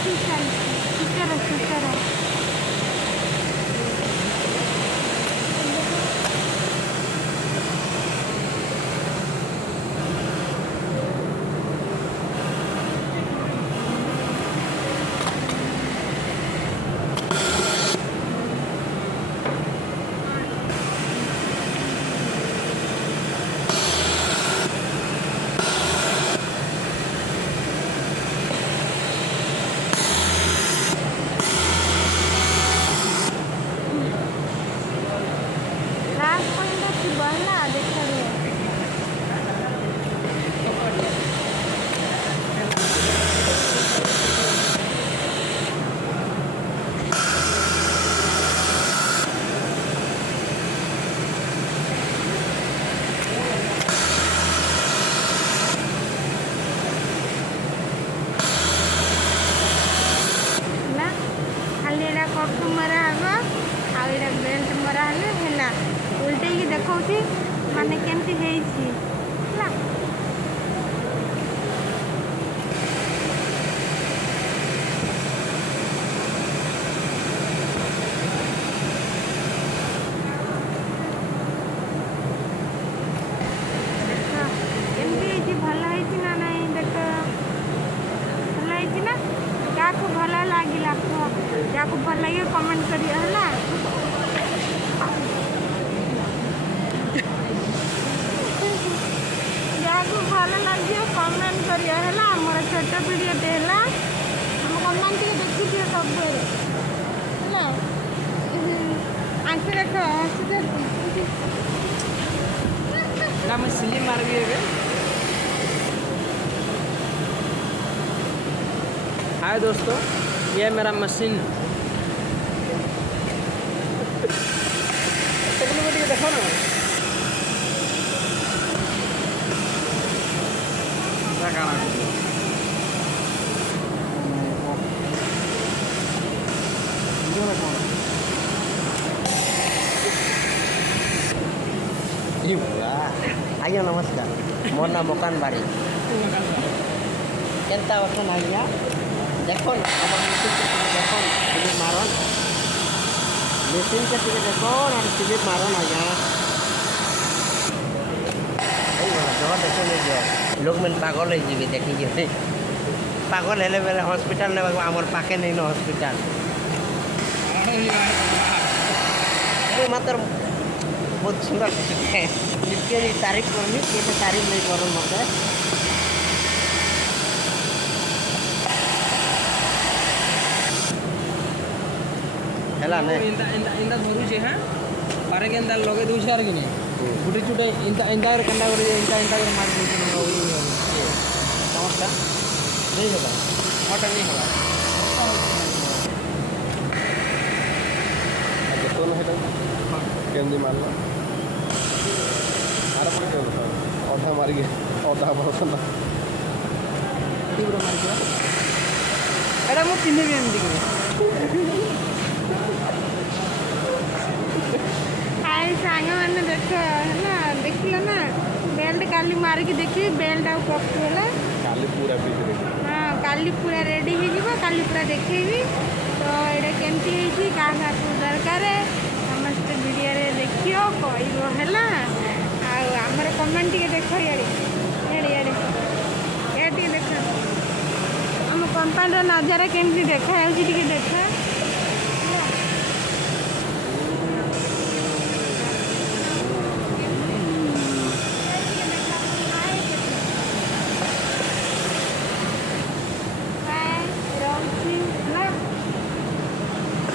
ସୁତାର last point ଥିବ ହେଲା ଦେଖାଯିବ। ହେଲା ଖାଲି ଏଇଟା କଟୁ ମରା ହବ ଆଉ ଏଇଟା ବେଲ୍ଟ ମରା ହେଲେ ହେଲା ଉଲ୍ଟେଇକି ଦେଖାଉଛି ମାନେ କେମିତି ହେଇଛି ହେଲା। ଦେଖ କେମିତି ହେଇଛି ଭଲ ହେଇଛି ନା ନାହିଁ ଦେଖ ଭଲ ହେଇଛି ନା। କାହାକୁ ଭଲ ଲାଗିଲା କୁହ, ଯାହାକୁ ଭଲ ଲାଗିବ କମେଣ୍ଟ କରିବ ହେଲା। ଯାହାକୁ ଭଲ ଲାଗିବ କମେଣ୍ଟ କରିବ ହେଲା। ଆମର ଛୋଟ ଭିଡ଼ିଓଟେ ହେଲା, ଆମ କମେଣ୍ଟ ଟିକେ ଦେଖିଦିଅ ସବୁବେଳେ ହେଲା। ଆଙ୍କି ଦେଖ ହସୁଛନ୍ତି। ना मैं स्लिम मार भी है। हाय दोस्तों, ये है मेरा मशीन। देखो ना आज्ञा नमस्कार, मोर नाम मकान बाड़ी केनता असन आज्ञा देखो देखो टीवी मारन मेसीन के टीवी देखो और टीवी मारन आज्ञा जगह देखो नहीं जो लोग मैंने पागल हो जी देखिए पागल हेले बेले हॉस्पिटल ने आमर पाके नहीं न हॉस्पिटल मात्र बहुत सुंदर नित्य तारीफ करनी केते तारीफ नहीं कर मत हैला ने इंदा इंदा इंदा धरू छे। हां पारे के इंदा लगे दू चार कि नहीं गुटी चुटे इंदा इंदा कर कंडा कर इंदा इंदा कर मार दे समझला नहीं होला मोटा नहीं होला तो नहीं है केंदी मारला आरा पर के ऑधा मार गया ऑधा बहुत ना तीव्र मार गया एडा मु चिन्ह भी एमदी के हाय सांग मैंने देख है देखिल ना बेल्ट काली मारिकी देखी बेल्ट आउ पक्कू है काली पूरा पीस रे हाँ काली पूरा रेडी हो काली पूरा देखेबी तो ये केमती क्या दरकार समस्त वीडियो देखियो कहबो है आमर कमेंट टे देख इे देख आम कंपानी नजारा केमती देखा देख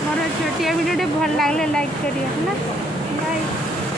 मोर छोटिया वीडियो भल लगे लाइक करिए है ना।